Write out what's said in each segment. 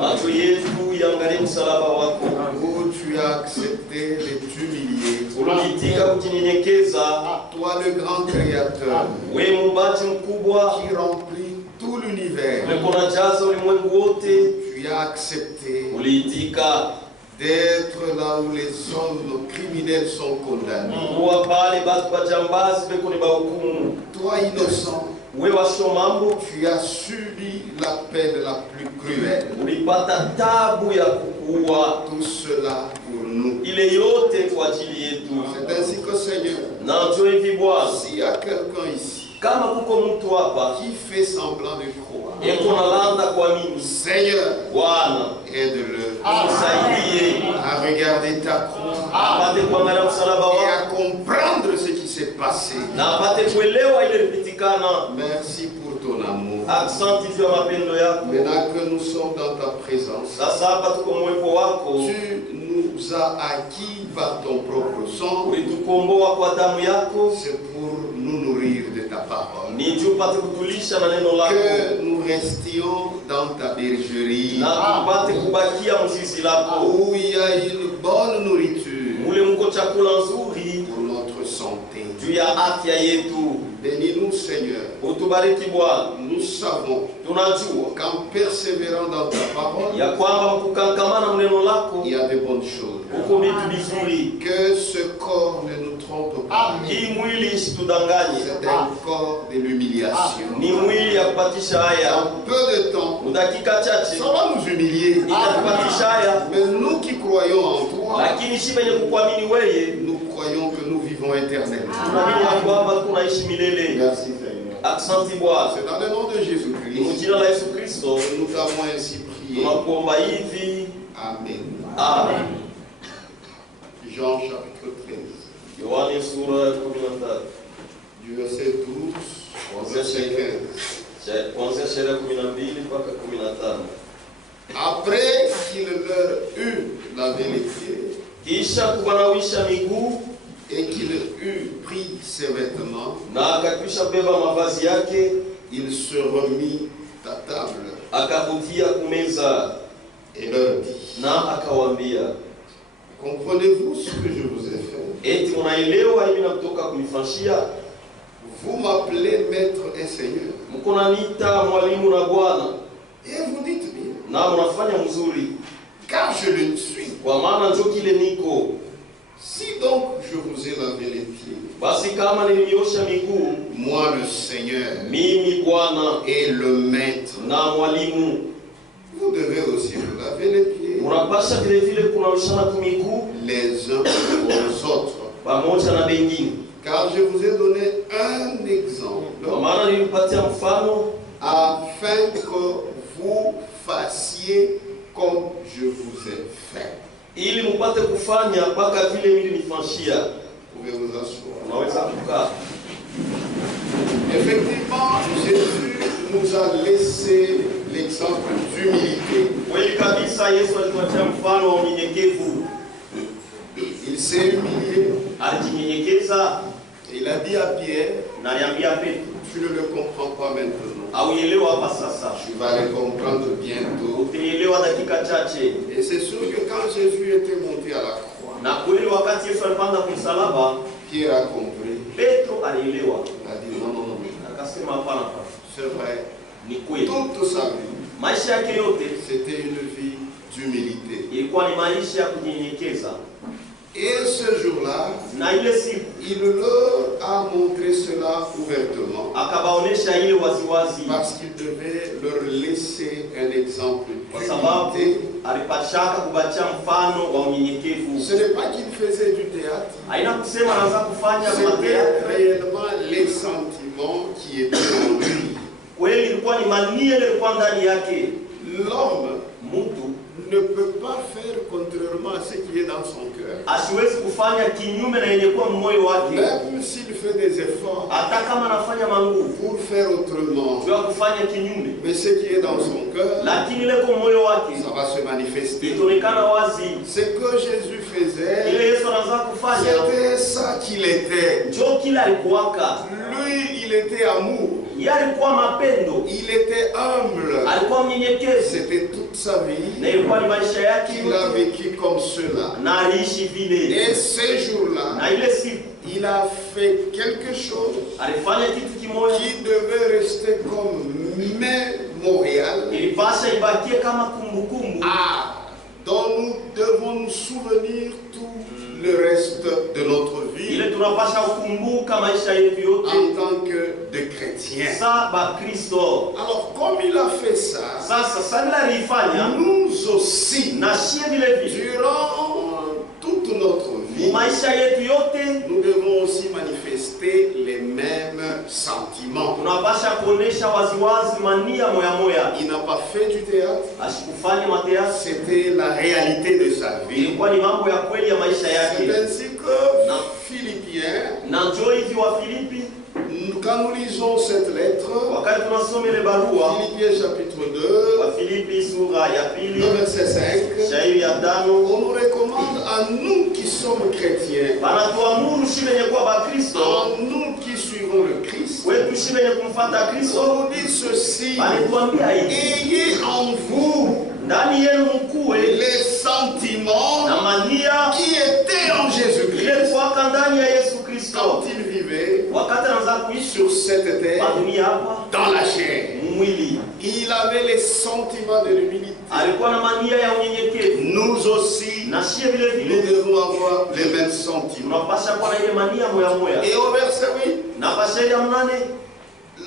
Macho yetu yangalie msalaba wako. Où tu as accepté de t'humilier. Uliitika kujinyenyekeza. Toi le grand créateur. Wewe muumbaji mkubwa. Qui remplit tout l'univers. Unajaza ulimwengu wote. Tu as accepté. Uliitika d'être là où les hommes criminels sont condamnés. Toi innocent, tu as subi la peine la plus cruelle. Tout cela pour nous. C'est ainsi que Seigneur, s'il y a quelqu'un ici qui fait semblant de croire, Seigneur, aide-le à regarder ta croix et à comprendre ce qui s'est passé. Merci pour ton amour. Maintenant que nous sommes dans ta présence, tu nous as acquis par ton propre sang. C'est pour nous nourrir de ta parole. Que nous restions dans ta bergerie où il y a une bonne nourriture pour notre santé. Bénis-nous, Seigneur. Nous savons qu'en persévérant dans ta parole, il y a de bonnes choses. Que ce corps ne nous trompe pas. C'est un corps de l'humiliation. En peu de temps, ça va nous humilier. Mais nous qui croyons en toi, nous croyons que nous vivons éternellement. Merci Seigneur. C'est dans le nom de Jésus-Christ que nous t'avons ainsi prié. Amen. Amen. Jean chapitre 13. Du verset 12 au verset 15. Après qu'il leur eut lavé les pieds et qu'il eut pris ses vêtements, il se remit à table et leur dit: comprenez-vous ce que je vous ai fait? Vous m'appelez maître et seigneur. Et vous dites bien, car je le suis. Si donc je vous ai lavé les pieds, moi le Seigneur et le maître, vous devez aussi vous laver les pieds les uns aux autres. Car je vous ai donné un exemple afin que vous fassiez comme je vous ai fait. Vous pouvez vous asseoir. Effectivement, Jésus nous a laissé l'exemple d'humilité. Il s'est humilié. Il a dit à Pierre: tu ne le comprends pas maintenant. Tu vas le comprendre bientôt. Et c'est sûr que quand Jésus était monté à la croix, Pierre a compris. Il a dit non. C'est vrai. Toute sa vie, c'était une vie d'humilité. Et ce jour-là, il leur a montré cela ouvertement. Parce qu'il devait leur laisser un exemple d'humilité. Ce n'est pas qu'il faisait du théâtre. C'était réellement les sentiments qui étaient en lui. L'homme ne peut pas faire contrairement à ce qui est dans son cœur. Même s'il fait des efforts pour faire autrement, mais ce qui est dans son cœur, ça va se manifester. Ce que Jésus faisait, c'était ça qu'il était. Lui, il était amour. Il était humble. C'était toute sa vie na ilikuwa ni maisha yake qu'il a vécu comme cela. na aliishi vile. Et ces jours-là, Na ile siku il a fait quelque chose alifanya kitu kimoja qui devait rester comme mémorial, ilipasha ibakie kama kumbukumbu dont nous devons nous souvenir tout le reste de notre vie ile tunapasha kukumbuka maisha yetu yote en tant que de chrétiens. sa ba Kristo. Alors, comme il a fait ça, Sasa sana alifanya nous aussi, na shie vile vile durant toute notre vie, maisha yetu yote nous devons aussi manifester les mêmes sentiments. tunapasha kuonesha waziwazi mania moya moya. Il n'a pas fait du théâtre, Ashikufanya mateasi, c'était la réalité de sa vie. ilikuwa ni mambo ya kweli ya maisha yake. C'est ainsi que Philippiens, Na njoo hivi wa Filipi, quand nous lisons cette lettre, wakati tunasoma ile barua Philippiens chapitre 2, wa Filipi sura ya pili le verset 5, shairi ya 5, on nous recommande à nous qui sommes chrétiens, banatuamuru shi wenye kuwa ba Kristo, à nous qui suivons le Christ, wetu shi wenye kumfuata on Kristo, nous dit ceci: banatuambia hivi, ayez en vous ndani yenu mkuwe les sentiments na mania qui étaient en Jésus-Christ ile kuwaka ndani ya Yesu Kristo quand il vivait wakati anaanza kuishi sur cette terre pa dunia hapa dans la chair. mwili. Il avait les sentiments de l'humilité. Alikuwa na mania ya unyenyekevu, Nous aussi, na shie vile nous vile devons avoir les mêmes sentiments. tunapasha kuwa na ile mania moya moya. Et au verset 8, Na pashairi ya 8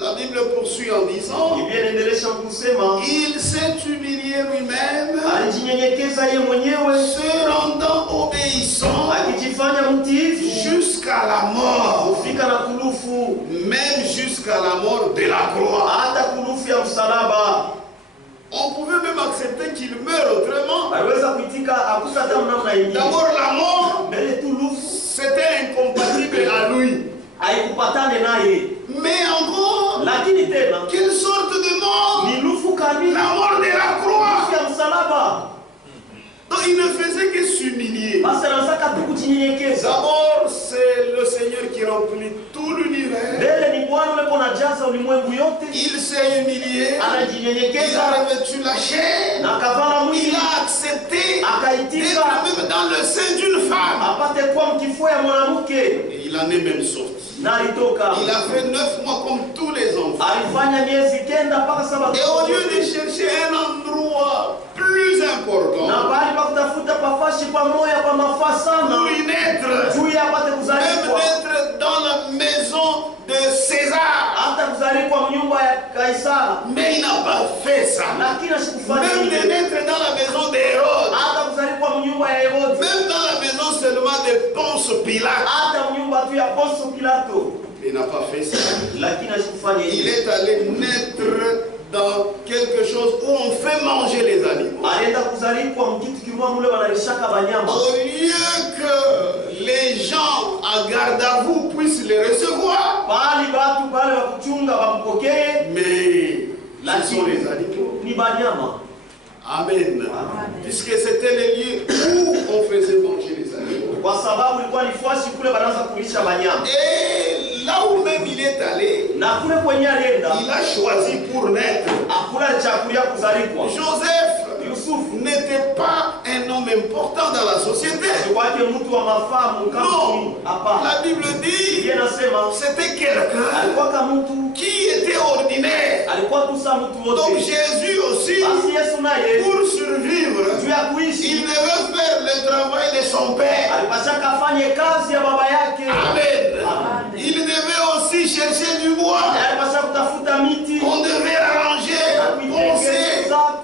la Bible poursuit en disant: Biblia inaendelea kusema il s'est humilié lui-même, alijinyenyekeza yeye mwenyewe se rendant obéissant akijifanya mtiifu jusqu'à la mort, kufika na kulufu, même jusqu'à la mort de la croix. hata kulufu ya msalaba. On pouvait même accepter qu'il meure autrement. Aliweza kuitika akufa hata namna ingine. D'abord, la mort, Mbele tu lufu c'était incompatible à lui. haikupatane naye, Mais encore, lakini tena quelle sorte de mort? ni lufu kamili, La mort de la croix. lufu ya msalaba. Donc il ne faisait que s'humilier. Basi anataka tu kujinyenyekeza. D'abord, c'est le Seigneur qui remplit tout l'univers. Mbele ni Bwana yule anajaza ulimwengu yote, Il s'est humilié. Il anajinyenyekeza a revêtu la chair. na kavala Il mwili, a accepté akaitika d'être même dans le sein d'une femme. apate kuwa mkifua ya mwanamke, Et il en est même sorti. na alitoka. Il a fait 9 mois comme tous les enfants. Alifanya miezi 9 mpaka 7. Et au lieu de chercher un endroit plus important na bali pa kutafuta pafashi pamoja pa mafaa pour sana y naître, juu ya apate même kuzaliwa, d'être dans la maison de César. hata kuzaliwa mnyumba ya Kaisari, Mais il n'a pas fait ça. lakini asikufanya Même de hivyo. naître dans la maison d'Hérode. Hata kuzaliwa mnyumba ya Herodi, Même dans la maison seulement de Ponce Pilate. hata mnyumba tu ya Poncio Pilato, Il n'a pas fait ça. lakini asikufanya Il hivyo. est allé naître dans quelque chose où on fait manger les animaux. Alienda kuzaliwa mkitu kimwa mule wanalishaka banyama, Au lieu que les gens à garde à vous puissent les recevoir, bali batu bale wa kuchunga bampokee, mais ce sont les lakini animaux. ni banyama. Amen. Puisque c'était les lieux où on faisait manger les animaux. Kwa sababu ilikuwa ni fasi kule banaanza kulisha banyama, Et là où même il est allé, na kule kwenye alienda il a choisi pour naître. akula chakula kuzaliwa. Joseph Yusufu n'était pas un homme important dans la société. kwake mtu wa mafamu kama Non, hapa. la Bible dit Biblia inasema c'était quelqu'un alikuwa kama mtu, qui était ordinaire. alikuwa tu sawa mtu Donc wote. Jésus aussi, Basi Yesu naye pour survivre, juu ya il kuishi devait faire le travail de son père. alipasaka afanye kazi ya baba yake. Amen. Il devait aussi chercher du bois. Alipasaka kutafuta miti On devait arranger, poncer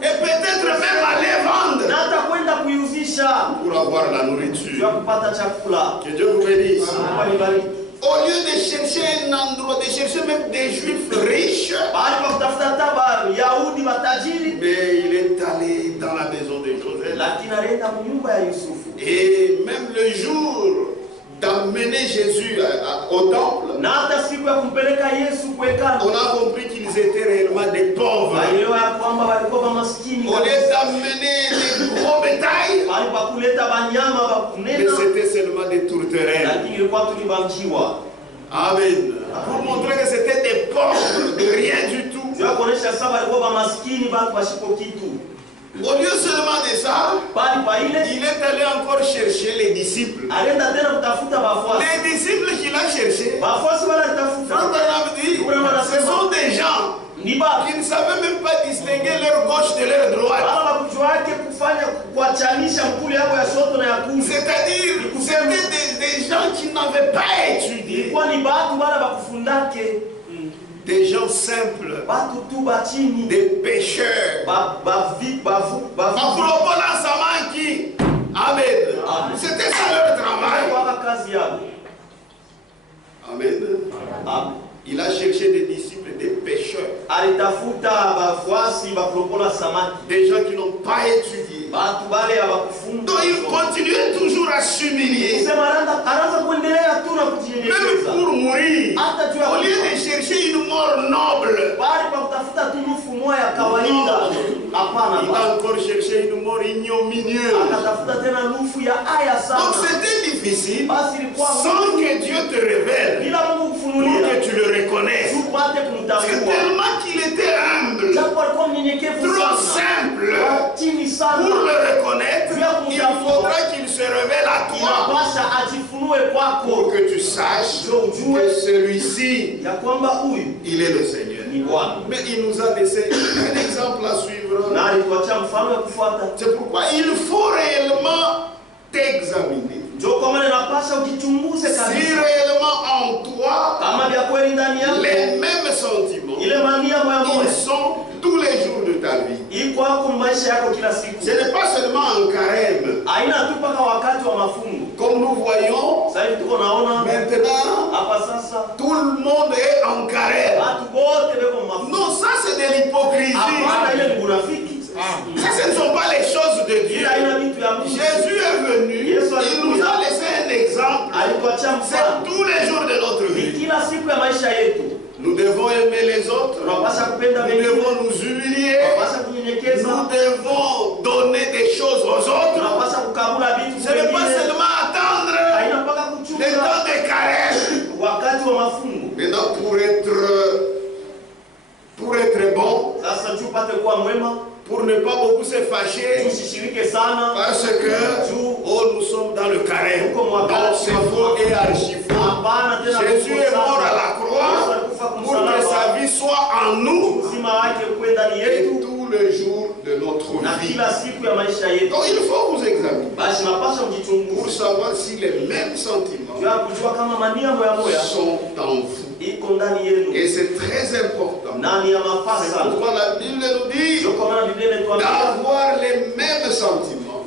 et peut-être même aller vendre na hata kwenda kuiuzisha pour avoir la juu ya nourriture. kupata chakula. Que Dieu vous bénisse. Mungu alibariki. Au lieu de chercher un endroit, de chercher même des juifs riches, Bali pa kutafuta taba Yahudi matajiri, mais il est allé dans la maison de Joseph. lakini alienda mnyumba ya Yusufu. Et même le jour d'amener Jésus au temple, Na hata siku ya kumpeleka Yesu on kuhekalu, a compris qu'ils étaient réellement des pauvres. walielewa ya kwamba walikuwa maskini. Au lieu d'amener des gros bétails, Bali pa kuleta banyama ba mais kunena, c'était seulement des tourterelles. lakini ilikuwa tulibanjiwa. Amen. Pour montrer que c'était des pauvres de rien du tout. Juu ya kuonesha sasa walikuwa maskini, batu bashiko kitu. Au lieu seulement de ça, il est allé encore chercher les disciples. Les disciples qu'il a cherchés, ce sont des gens qui ne savaient même pas distinguer leur gauche de leur droite. C'est-à-dire, c'était des gens qui n'avaient pas étudié. Des gens simples, des pécheurs. Amen. C'était ça leur travail. Amen. Il a cherché des disciples, des pécheurs. Des gens qui n'ont pas étudié. Donc il continuait toujours à s'humilier. Même pour mourir, au lieu de chercher une mort noble, il a encore cherché une mort ignominieuse. Donc c'était difficile sans que Dieu te révèle, pour que tu le reconnaisses. Parce que tellement qu'il était humble, trop simple, pour le reconnaître, il faudra qu'il se révèle à toi, pour que tu saches que celui-ci, il est le Seigneur. Mais il nous a laissé un exemple à suivre. C'est pourquoi il faut réellement t'examiner. Si réellement en toi, les mêmes sentiments, ils sont tous les jours de ta vie. Ce n'est pas seulement un carême. Comme nous voyons, maintenant, tout le monde est en carême. Non, ça c'est de l'hypocrisie. Ça, ce ne sont pas les choses de Dieu. Jésus est venu, il nous a laissé un exemple. C'est tous les jours de notre vie. Nous devons aimer les autres. Nous devons nous humilier. Nous devons donner des choses aux autres. Ce n'est pas seulement attendre le temps de carême. Maintenant, pour être bon, pour ne pas beaucoup se fâcher, parce que nous sommes dans le carême. Donc c'est faux et archi faux. Jésus est mort à la croix pour que sa vie soit en nous et tous les jours de notre vie. Donc il faut vous examiner pour savoir si les mêmes sentiments sont en vous. Et c'est très important. C'est pourquoi la Bible nous dit d'avoir les mêmes sentiments.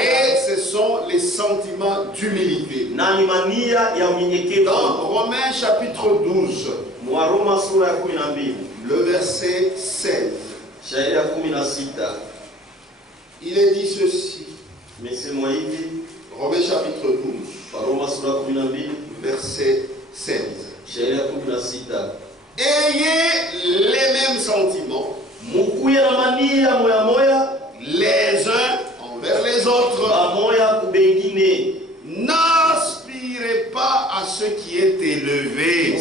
Et ce sont les sentiments d'humilité. Dans Romains chapitre 12, le verset 16, il est dit ceci. Romains chapitre 12, verset 16. Ayez les mêmes sentiments les uns envers les autres. N'aspirez pas à ce qui est élevé,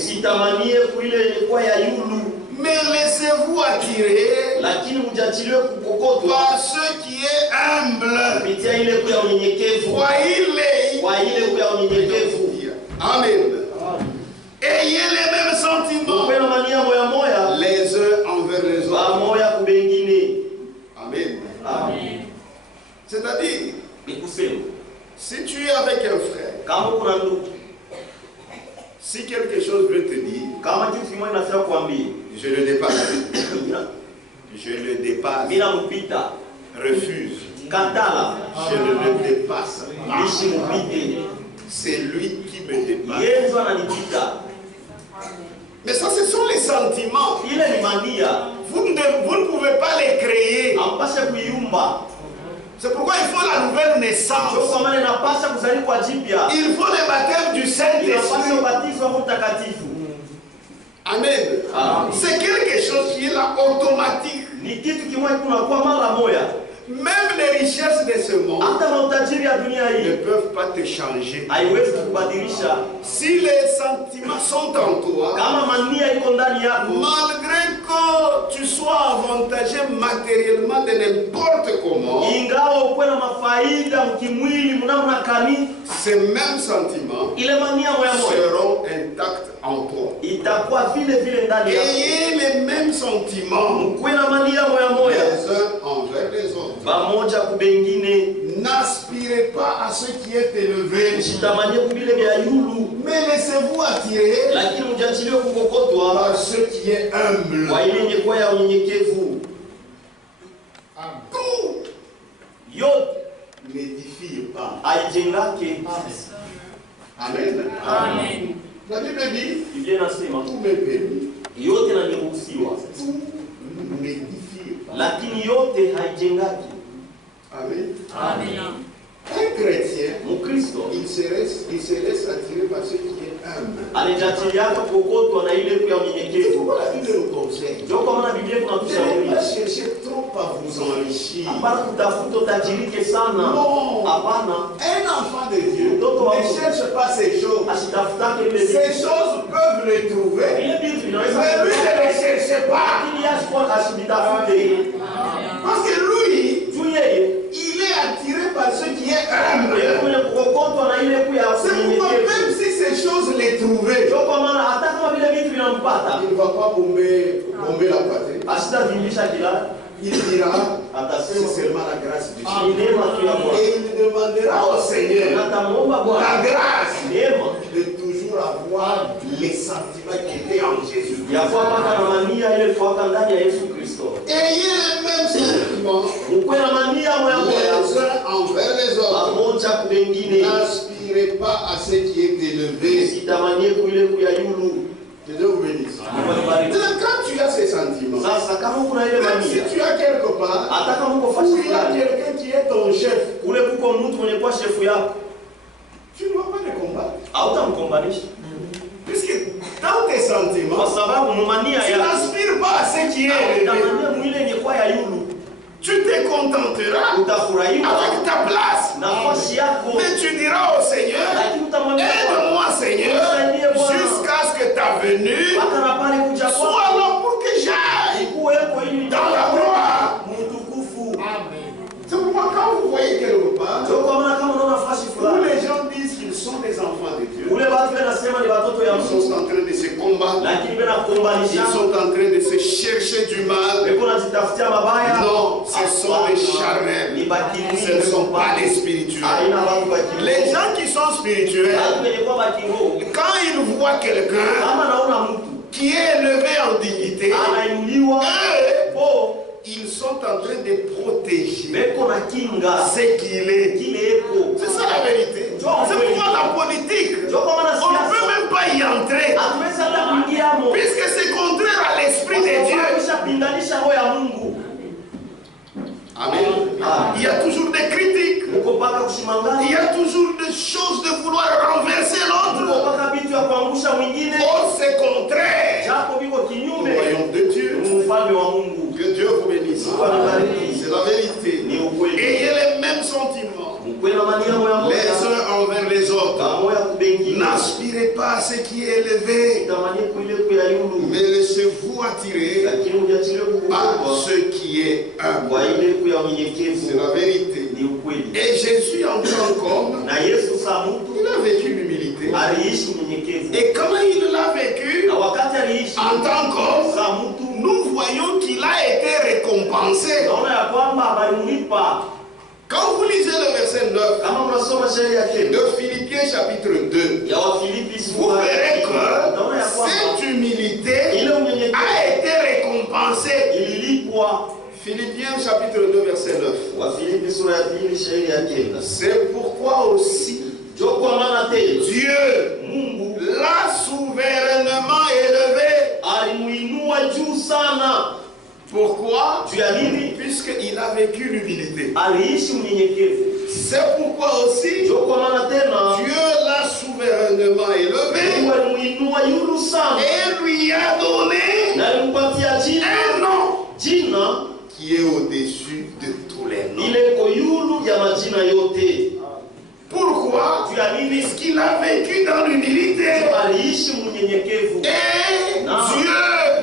mais laissez-vous attirer par ce qui est humble. Amen. Ayez les mêmes sentiments les uns envers les autres. Amen. C'est-à-dire, si tu es avec un frère, si quelque chose veut te dire, je le dépasse. Je le dépasse. Refuse. Je ne le dépasse pas. C'est lui qui me dépasse. Mais ça, ce sont les sentiments. Vous ne pouvez pas les créer. C'est pourquoi il faut la nouvelle naissance. Il faut le baptême du Saint-Esprit. Amen. C'est quelque chose qui est là automatique. même les richesses de ce monde ne peuvent pas te changer. Si les sentiments sont en toi, malgré que tu sois avantagé matériellement de n'importe comment, ces mêmes sentiments seront intacts en toi. Ayez les mêmes sentiments les uns envers les autres. N'aspirez pas à ce qui est élevé, mais laissez-vous attirer par ce qui est humble. Tout n'édifie pas. Amen. Amen. La Bible dit, tout m'est permis, tout n'édifie pas. Amen. Amen. Un chrétien, il se laisse attirer par ce qui est humble. C'est pourquoi la Bible nous conseille de ne pas chercher trop à vous enrichir. Non. Un enfant de Dieu ne cherche pas ces choses. Ces choses peuvent les trouver, mais lui ne les cherche pas. Parce que lui, il est attiré par ce qui est humble. C'est pourquoi même si ces choses les trouvaient, il ne va pas bomber la patrie. Il dira, c'est seulement la grâce du Seigneur. Et il demandera au Seigneur la grâce de toujours avoir les sentiments qui étaient en Jésus. Ayez les mêmes sentiments les uns envers les autres. N'aspirez pas à ce qui est élevé. Que Dieu vous bénisse. Quand tu as ces sentiments, même si tu as quelque part, où il y a quelqu'un qui est ton chef, tu ne vas pas le combattre. Puisque dans tes sentiments, tu n'aspires pas à ce qui est élevé. Tu te contenteras avec ta place. Mais tu diras au Seigneur, aide-moi Seigneur, jusqu'à ce que ta venue soit là pour que j'aille dans la gloire. C'est pourquoi quand vous voyez quelque part où les gens disent qu'ils sont des enfants de Dieu, ils sont en train de se combattre, ils sont en train de se chercher du mal. Non, ce sont des charnels, ce ne sont pas des spirituels. Les gens qui sont spirituels, quand ils voient quelqu'un qui est élevé en dignité, ils sont en train de protéger ce qu'il est. C'est ça la vérité. C'est pourquoi la politique, on ne peut même pas y entrer. Puisque c'est contraire à l'esprit de Dieu. Amen. Il y a toujours des critiques. Il y a toujours des choses de vouloir renverser l'autre. Oh, c'est contraire. Nous voyons de Dieu. Que Dieu vous bénisse. C'est la vérité. Ayez les mêmes sentiments les uns envers les autres. N'aspirez pas à ce qui est élevé, mais laissez-vous attirer par ce qui est humble. C'est la vérité. Et Jésus en tant qu'homme, il a vécu l'humilité. Et comment il l'a vécu en tant qu'homme, nous voyons qu'il a été récompensé. Quand vous lisez le verset 9 de Philippiens chapitre 2, vous verrez que cette humilité a été récompensée. Philippiens chapitre 2 verset 9. C'est pourquoi aussi Dieu l'a souverainement élevé. Pourquoi? Puisqu'il a vécu l'humilité. C'est pourquoi aussi Dieu l'a souverainement élevé et lui a donné un nom qui est au-dessus de tous les noms. ile koyulu ya majina yote. Pourquoi? Parce qu'il a vécu dans l'humilité. Aliishi mnyenyekevu. Et Na Dieu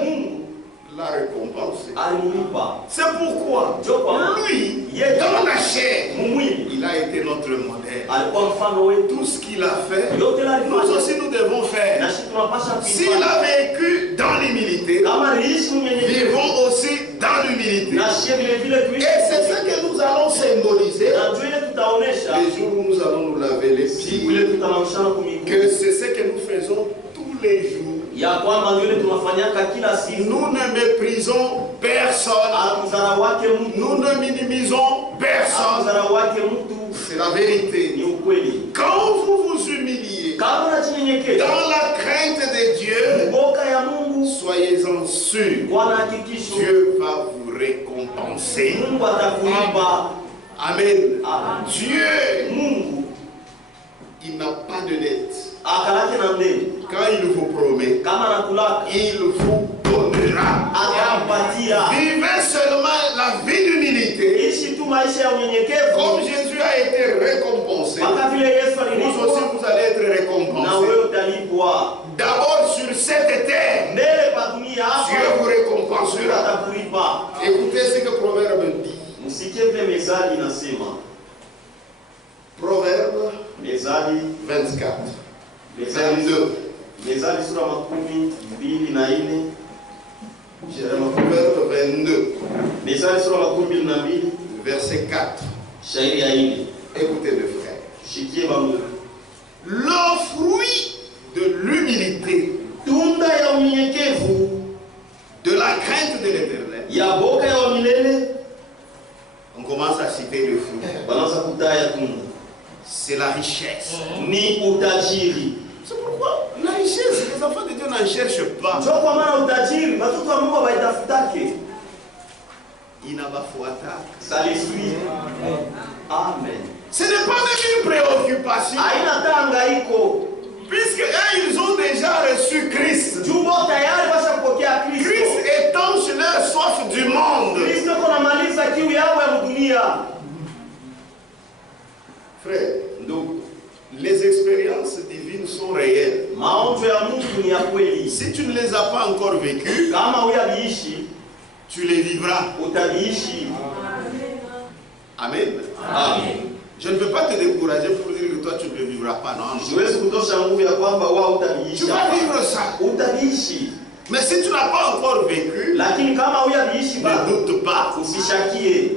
Mungu l'a récompensé. alimulipa. C'est pourquoi lui, dans la chair, il a été notre modèle. Alikuwa mfano wetu. Tout ce qu'il a fait, Yote alifanya. nous aussi nous devons faire. Na sisi tunapaswa S'il a vécu dans l'humilité, kama aliishi mnyenyekevu. vivons aussi dans l'humilité. Na sisi vile vile Et tuishi. c'est ça que nous allons symboliser Na ndio ile tutaonesha. les jours où nous allons nous laver les Siku ile pieds. tutamshana kumiguu. Que c'est ce que nous faisons tous les jours. Ya kwamba ndio ile tunafanyaka kila siku. Nous ne méprisons personne. Atudharauake mtu. Nous ne minimisons personne. Atudharauake mtu. C'est la vérité. Ni ukweli. Quand vous vous humiliez Kama unajinyenyekeza dans la crainte de Dieu, mboka ya Mungu, soyez-en sûrs, Bwana hakikisho Dieu va vous récompenser. Mungu atakulipa. Amen. Amen. Dieu, Mungu il n'a pas de dette. akalake na ndeni. Quand il vous promet, Kama anakulaka il vous donnera. atampatia. Vivez seulement la vie d'humilité. Ishi tu maisha ya unyenyekevu Comme Jésus a été récompensé, mpaka vile Yesu vous aussi alilipwa vous allez être na récompensés. wewe utalipwa. D'abord sur cette terre, Mbele pa dunia Dieu hapa vous Mungu récompensera. atakulipa. Écoutez ce que Proverbe dit. Msikie vile Mezali inasema. Proverbe Mezali 24, Mezali 22. Mezali sura 24. Proverbe 22, Mezali sura 22 verset 4. shairi ya 4. Écoutez mes frères. Shikie bamu. Le fruit de l'humilité, Tunda ya unyenyekevu de la crainte de l'éternel. ya boka ya milele. On commence à citer le fruit. Wanaanza kutaya tunda. C'est la richesse. Ni utajiri. C'est pourquoi la richesse, les enfants de Dieu n'en cherchent pas. Njoo kwa maana utajiri watoto wa Mungu waitafutake. Inabafuata. Ça les suit. Amen. Ce n'est pas même une préoccupation. Haina tangaiko. Puisque eux, ils ont déjà reçu Christ. Jumbo tayari washapokea Kristo. Christ étanche leur soif du monde. Kristo kunamaliza kiu yao ya dunia. Frère, donc, les expériences divines sont réelles. Maonjo ya Mungu ni ya kweli. Si tu ne les as pas encore vécues, Kama uyabiishi, tu les vivras. utabiishi. Amen. Amen. Je ne veux pas te décourager pour dire que toi tu ne le vivras pas. Non, Siwezi kutosha nguvu ya kwamba wao tu utabiishi. vas vivre ça. Utabiishi. Mais si tu n'as pas encore vécu, Lakini kama uyabiishi ne bado doute pas. usishakie.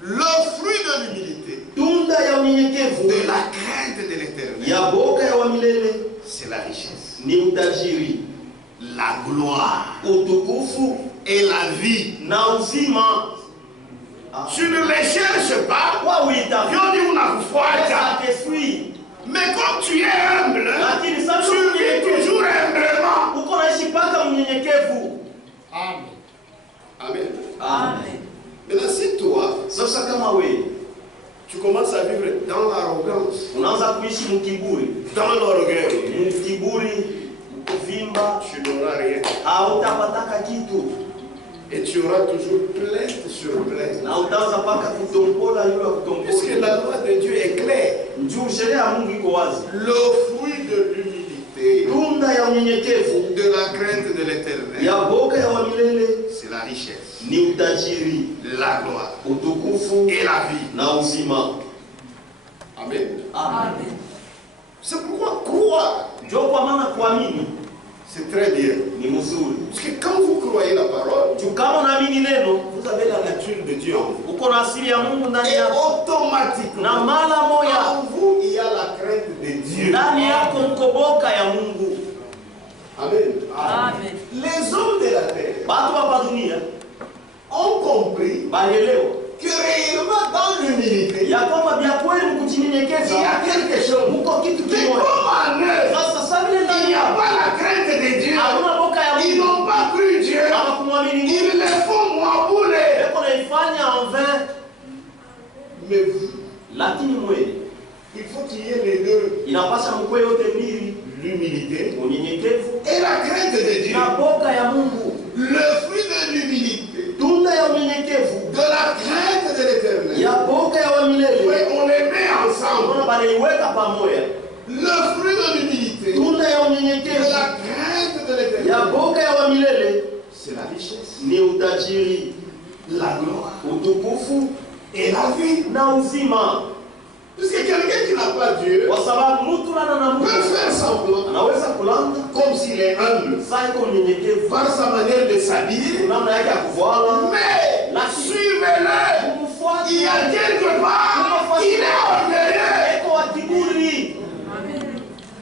Le fruit de l'humilité, Tunda ya unyenyekevu de la crainte de l'éternel, ya boka ya milele c'est la richesse, ni utajiri, la gloire utukufu et la vie. na uzima. Tu ne les cherches pas. Kwa uitafuta Dieu dit unafuata. kesui. Mais comme tu es humble, Lakini sasa tu vis toujours humblement. uko naishi paka mnyenyekevu. Amen. Amen. Maintenant, si toi, Sasa kama wewe tu commences à vivre dans l'arrogance, unaanza kuishi mkiburi, dans l'orgueil, mkiburi, kuvimba, tu n'auras rien. hautapataka kitu Et tu auras toujours plainte sur plainte. na utaanza paka kutombola yule Puisque kutombola. la loi de Dieu est claire. Njoo sheria ya Mungu iko wazi. Le fruit de l'humilité, Tunda ya unyenyekevu de la crainte de l'éternel, ya boka ya milele c'est la richesse, ni utajiri, la gloire utukufu et la vie. na uzima. Amen. Amen. C'est pourquoi croire, Njoo kwa maana kuamini c'est très bien. ni mzuri. Parce que quand vous croyez la parole, Juu kama unaamini neno, vous avez la nature de Dieu en vous. uko na asili ya Mungu ndani Et yako. Na automatiquement, mara moja en vous, il y a la crainte de Dieu. ndani yako mko boka ya Mungu. Amen. Amen. Les hommes de la terre Watu hapa dunia ont compris balielewa que réellement dans l'humilité, ya kwamba vya kweli il y mkujinyenyekeza a quelque chose. mko kitu Mais kimoja. comme en eux, Sasa sasa vile il ndani n'y a yako pas la crainte de Dieu. hakuna boka ya Ils Mungu, n'ont pas cru Dieu. hawakumwamini Mungu, Ils les font mouabouler. eko naifanya en vain. Mais vous, Lakini mweli il faut qu'il y ait les deux. inapasha mkwe yote mbili, L'humilité unyenyekevu et la crainte de Dieu. na boka ya Mungu. Le fruit de l'humilité, Tunda ya unyenyekevu wanaiweka pamoja. Le fruit de l'humilité, Tunda ya de unyenyekevu, la crainte de l'éternel, ya boga ya wa milele c'est la richesse, ni utajiri, la gloire utukufu et la vie. na uzima. Puisque quelqu'un qui n'a pas Dieu Kwa sababu mtu ana na Mungu peut faire semblant anaweza kulanda comme s'il est humble saa iko mnyenyekevu par sa manière de s'habiller, namna yake ya kuvala, mais suivez-le. kumfuata Il y a quelque part, il est orgueilleux. eko wa kiburi.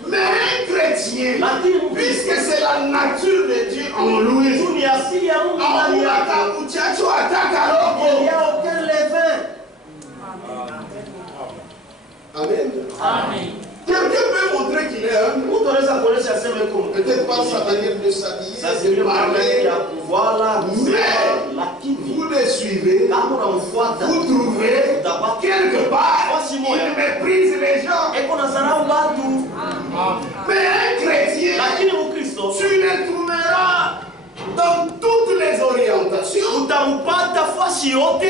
Mais un chrétien, Lakini puisque c'est la nature de Dieu en lui, Mkristo ni asili ya Mungu ndani yake. Il y a aucun levain. Amen. Amen. Quelqu'un peut montrer qu'il est humble, Mtu anaweza kuonesha aseme iko peut-être par sa manière de sasa s'habiller, ndio de maana parler. ya kuvala, Mais lakini vous le suivez, kama unamfuata vous trouvez utapata quelque part, il méprise les gens. eko na dharau watu. Mais un chrétien, Lakini Mkristo tu le trouveras dans toutes les orientations. utampata fasi yote,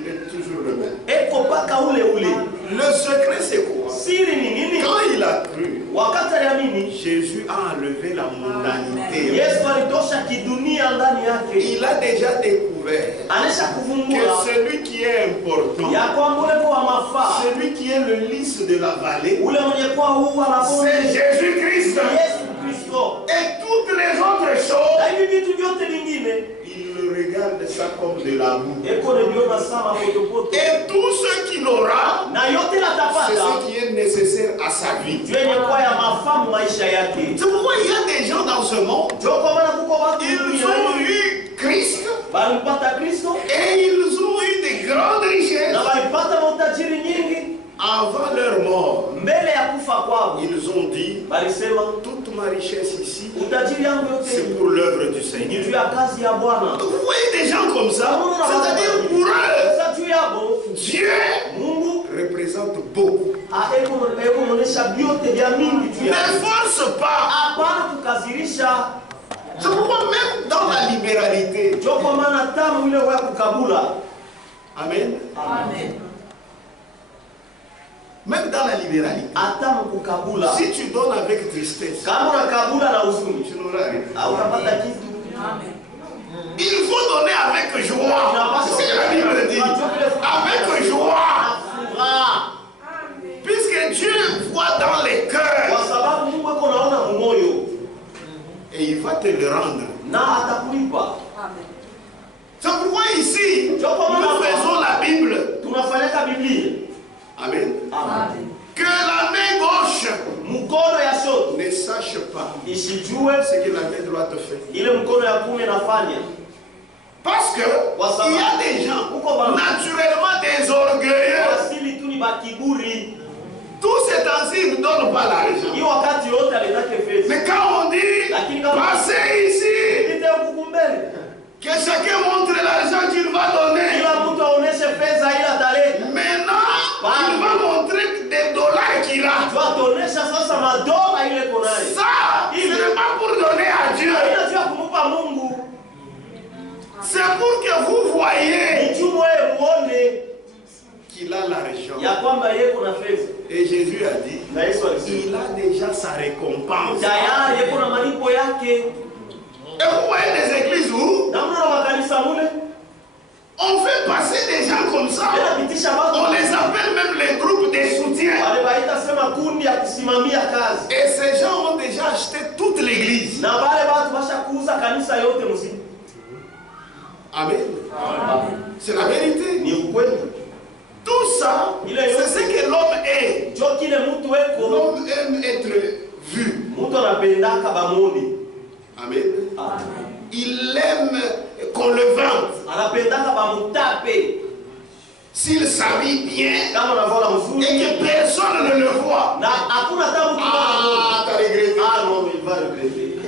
Il est toujours le même. eko mpaka ule ule. Le secret, c'est quoi? Siri ni nini? Quand il a cru, Wakati aliamini, Jésus a enlevé la mondanité. Yesu alitosha kidunia ndani yake, Il a déjà découvert anesha que kuvumbula celui qui est important, ya kwamba ule kwa mafaa, celui qui est le lys de la vallée, ule mwenye kwa huu c'est anabonde Jésus-Christ. Yesu Kristo. Et toutes les autres choses, Na hivi vitu vyote vingine il le regarde ça comme de l'amour. eko neviona sama potopoto, Et tout ce qu'il aura, na yote c'est natapata ce qui est nécessaire à sa vie. yenye kwa ya mafamu maisha yake. C'est pourquoi il y a des gens dans ce monde, Jo kwa maana kuko watu ils ont duniani eu Christ walimpata Kristo et ils ont eu des grandes richesses. na walipata mautajiri nyingi. Avant leur mort, Mbele ya kufa kwao ils ont dit, walisema toute ma richesse ici, utajiri yangu yote c'est pour l'œuvre du ni Seigneur. juu ya kazi ya Bwana. Vous voyez des gens comme ça, c'est-à-dire pour eux, Sasa juu yabo Dieu Mungu représente beaucoup. eko naonesha vyote vya mingi juu Ne yabo. force pas. Hapana kukazirisha. C'est pourquoi même dans la libéralité, Jo kwa maana tamu ile ya kukabula. Amen, Amen. même dans la libéralité, Atamu kukabula. si tu donnes avec tristesse, Kama unakabula na huzuni, tu n'auras rien. hautapata kitu. Amen. Il faut donner avec joie. C'est ce que la Bible dit. Avec joie. Furaha. Puisque Dieu voit dans les cœurs Kwa sababu Mungu eko naona mumoyo et il va te le rendre. na atakulipa. Amen. C'est pourquoi ici, nous faisons la Bible. Tunafanyaka Biblia. Amen. Amen. Que la main gauche Mkono ya shoto ne sache pas isijue ce que la main droite fait. ile mkono ya kume nafanya. Parce que il y a des gens naturellement des orgueilleux. Asili tu ni bakiburi. Tous ces temps-ci ne donnent pas l'argent. Hii wakati yote alitake fedha. Mais quand on dit passez ici, Nite huku mbele. que chacun montre l'argent qu'il va donner. Kila mtu aoneshe pesa ila tarehe. Maintenant, il va montrer des dollars qu'il a. Tu ataonesha sasa madola ile konayo. Ça, ce n'est pas pour donner à Dieu. Haina juu ya kumupa Mungu. C'est pour que vous voyez Ni juu wewe muone qu'il a l'argent. ya kwamba yeye kuna fedha. Et Jésus a dit, Na Yesu alisema il a déjà sa récompense. tayari yeye kuna malipo yake. Et vous voyez des églises où Na mna makanisa mule on fait passer des gens comme ça. yanapitisha watu. On les appelle même les groupes de soutien. Wale baita sema kundi ya kusimamia kazi. Et ces gens ont déjà acheté toute l'église. Na wale watu basha kuuza kanisa yote mzima. Amen. Amen. C'est la vérité. Ni ukweli. Tout ça, c'est ce que l'homme est. Jo kile mtu weko, L'homme aime être vu. mtu anapendaka bamoni. Amen. Amen. Il aime qu'on le vante. Anapendaka bamutape. S'il s'habille bien Kama unavala et mzuri que personne ne le voit. na hakuna hata mtu Ah, t'as regretté. Ah non, il va regretter.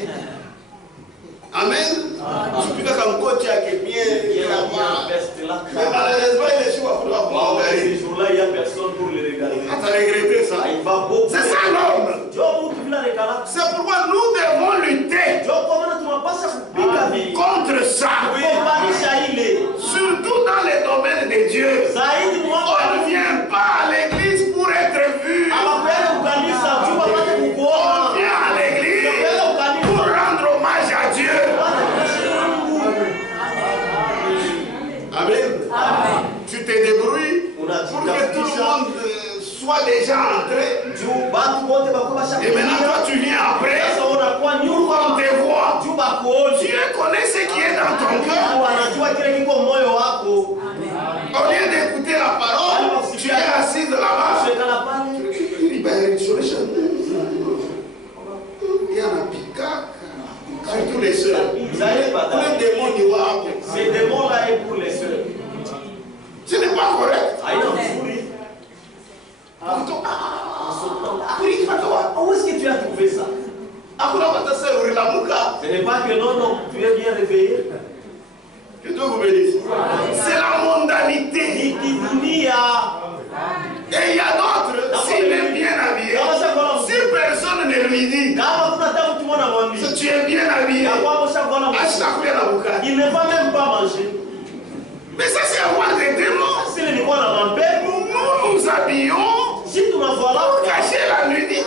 Amen. Tu peux qu'un coach qui est bien. Il y a bien best là. Mais malheureusement, il est chaud pour la Wow, voir. ces jours-là, il n'y a personne pour les regarder. Ah, t'as regretté ça. Ah, il va beaucoup. C'est ça l'homme. Jo mtu bila rekala. C'est pourquoi nous devons lutter Jo kwa maana tunapaswa kupika vita. contre ça. Kuimarisha ile. Surtout dans les domaines de Dieu. Zaidi On mwaka ne vient pas à l'église pour être vu. Amen. Amen. Tu te débrouilles pour que tout le monde soit déjà entré. Et maintenant, toi, tu viens après. Pour qu'on te voit. Dieu connaît ce qui est dans ton cœur. Au lieu d'écouter la parole, tu es assis là-bas. Il y a un picac. Surtout les sœurs. Les démons du roi. Ces démons-là est pour les sœurs. Ce n'est pas correct. Où est-ce que tu as trouvé ça? Ce n'est pas que non, tu es bien réveillé. Que Dieu vous bénisse. C'est la mondanité. Et il y a d'autres, s'il est bien habillé, si personne ne lui dit, si tu es bien habillé, il ne va même pas manger. mais ça c'est avoir des démons. Nous nous habillons pour cacher la nudité.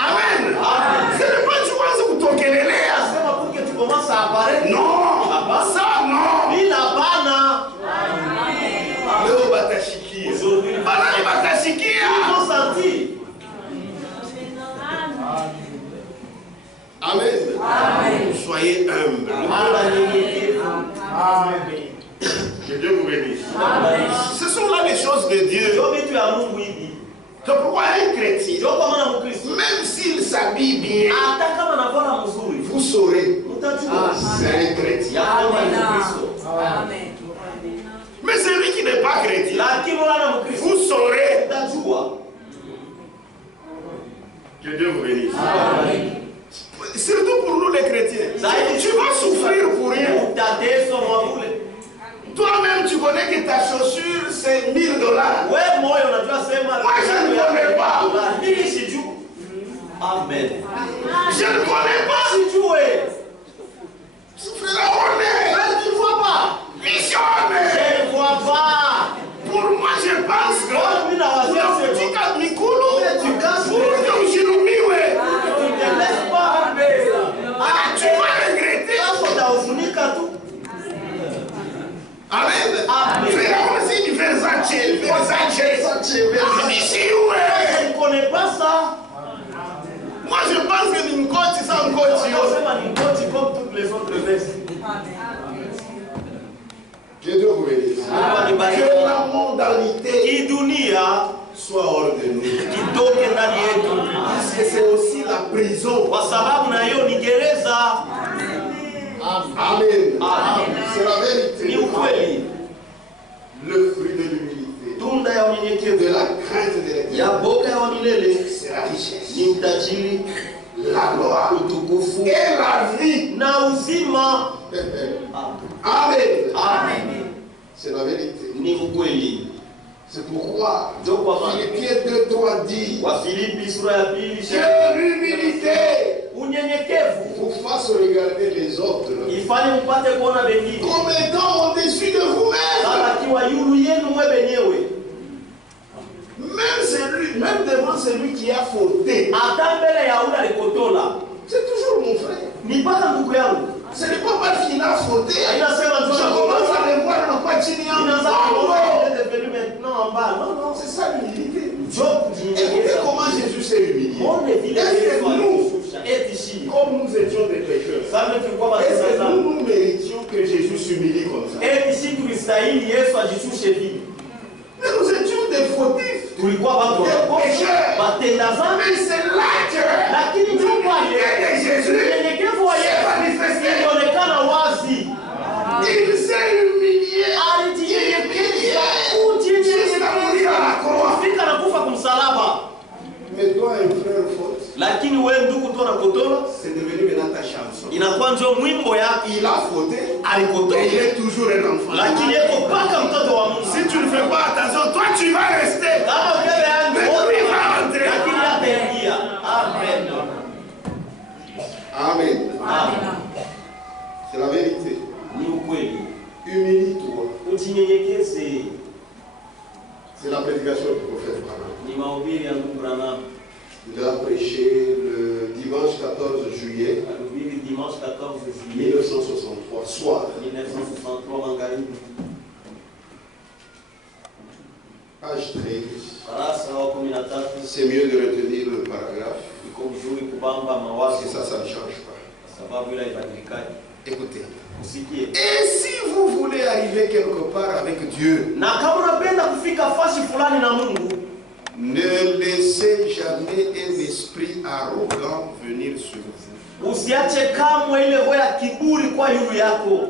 Amen. Ce n'est pas tu vois où ton kelele. Non. Ça non. Leo batashikia. Balani batashikia. Amen. Soyez humbles. Que Dieu vous bénisse. Ce sont là les choses de Dieu. C'est pourquoi un chrétien, même s'il s'habille bien, vous saurez. C'est un chrétien. Mais celui qui n'est pas chrétien, vous saurez. Que Dieu vous bénisse. Surtout pour nous les chrétiens. Tu vas souffrir pour rien. Toi-même, tu connais que ta chaussure, c'est $1000. Moi, je ne connais pas. Amen. Je ne connais pas. Frère, on est. Je ne vois pas. Missionnaire. Je ne vois pas. Pour moi, je pense que. Tu laisses pas. Tu vas regretter. Amen. Frère, on sait du Versace. Ici, Je ne connais pas ça. moi, je pense que une côte, c'est ça, une côte. Comme toutes les autres vestes. Que Dieu vous bénisse. Que la mondanité soit hors de nous. Parce que c'est aussi la prison. Amen. C'est la vérité. Le fruit de l'humilité, de la crainte de l'Éternel, c'est la richesse, la gloire et la vie. Amen. C'est la vérité. C'est pourquoi Philippiens 2:3 dit que l'humilité vous fasse regarder les autres comme étant au-dessus de vous-même. Même devant celui qui a fauté. C'est toujours mon frère. Ce n'est pas parce qu'il a fauté. Je commence à le voir dans quoi tu non, c'est ça l'humilité. Écoutez comment Jésus s'est humilié. Est-ce que nous, comme nous étions des pécheurs, est-ce que nous méritions que Jésus s'humilie comme ça? Mais nous étions des fautifs, des pécheurs. Mais c'est là que l'humilité de Jésus s'est manifestée. Il s'est humilié. Jusqu'à mourir à la croix. Mais toi, un frère faute, lakini wewe ndugu tona kotola c'est devenu maintenant ta chanson. inakuwa ndio mwimbo yake. Il a fauté, alikotoka, il est toujours un enfant. lakini yeko paka mtoto wa Mungu. Si tu ne fais pas attention, toi tu vas rester. Kama wewe Mais lui va entrer. lakini ataingia. Amen. Amen. Amen. C'est la vérité. Ni ukweli. Humilie-toi. Ujinyenyekeze. C'est la prédication du prophète Branham. Ni mahubiri ya ndugu Branham. Il a prêché le dimanche 14 juillet. Alihubiri dimanche 14 juillet 1963, soir. 1963 magharibi. Page 13. Ukurasa wa 13. C'est mieux de retenir le paragraphe. Iko vizuri kubamba Parce mawazo que ça ne change pas. sababu ila ibadilikaje. Écoutez. Usikie. Et si vous voulez arriver quelque part avec Dieu, Na kama unapenda kufika fashi fulani na Mungu, ne laissez jamais un esprit arrogant venir sur vous. usiache kamwe ile roho ya kiburi kwa yulu yako.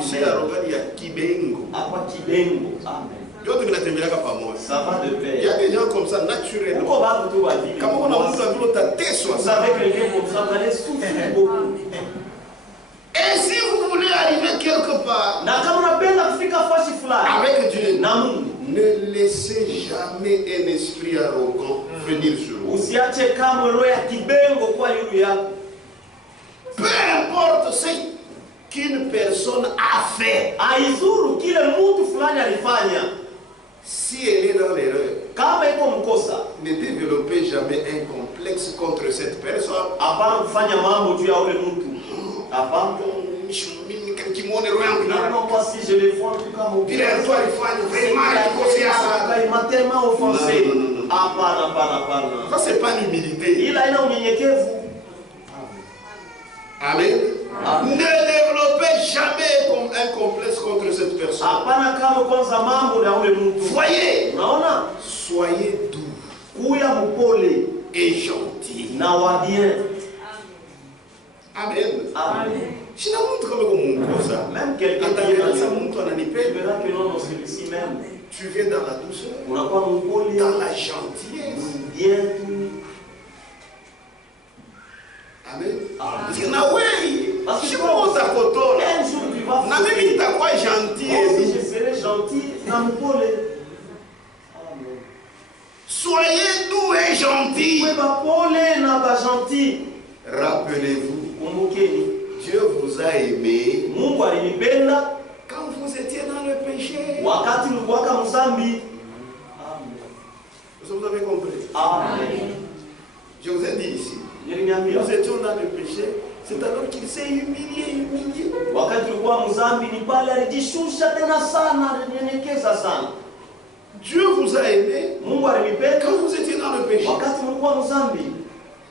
Ici, arrogant, il y a kibengo. Hapa kibengo. Amen. Yote vinatembeleka pamoja. Ça va de Il y pair. a des gens comme ça naturellement. Uko watu tu wa vile. Kama kuna mtu ambaye utateswa Vous sana. savez quelqu'un comme ça, vous allez souffrir beaucoup. Et si vous voulez arriver quelque part Na kama unapenda kufika fashi fulani avec Dieu, na Mungu, ne laissez jamais un esprit arrogant venir sur vous. usiache kamwe roho ya kibengo kwa yulu yako. Peu importe ce qu'une personne a fait, Aizuru kile mtu fulani alifanya. si elle est dans l'erreur, Kama iko mkosa, ne développez jamais un complexe contre cette personne. hapana kufanya mambo juu ya ule mtu. Hapana. Kimwone roho yangu Non, non, moi si je les vois en tout cas mon vile alikuwa alifanya vraiment alikosea sana. il m'a tellement offensé. Non, non, non, non. Hapana, hapana, hapana. Ça c'est pas l'humilité. Ila ina unyenyekevu. Amen. Amen. Ne développez jamais un complexe contre cette personne. Hapana kama kwanza mambo na ule mtu. Voyez, Unaona? soyez doux Kuya mpole et gentil. na wa bien. Amen. Amen. Sina mtu kama kumkosa. Même quelqu'un qui est Ataeleza dans mtu tu ananipenda. verras que non, celui-ci même. Tu viens dans la douceur, Unakuwa mpole, dans la gentillesse. bien tout. Amen. Amen. Parce que na wewe, Parce que shimo utakotola. un jour tu vas Na mimi nitakuwa gentil moi et aussi doux. je serai gentil na mpole. Amen. Soyez doux et gentils. Kuwe bapole na ba gentil. Rappelez-vous, Kumbukeni, Dieu vous a aimé Mungu alinipenda quand vous étiez dans le péché. wakati nilikuwa mzambi. Amen. Vous avez compris? Amen. Je vous ai dit ici. Niliniambia Nous étions dans le péché. C'est alors qu'il s'est humilié. wakati nilikuwa mzambi ni pale alijishusha tena sana, alinyenyekeza sana. Dieu vous a aimé Mungu alinipenda quand vous étiez dans le péché. wakati nilikuwa mzambi.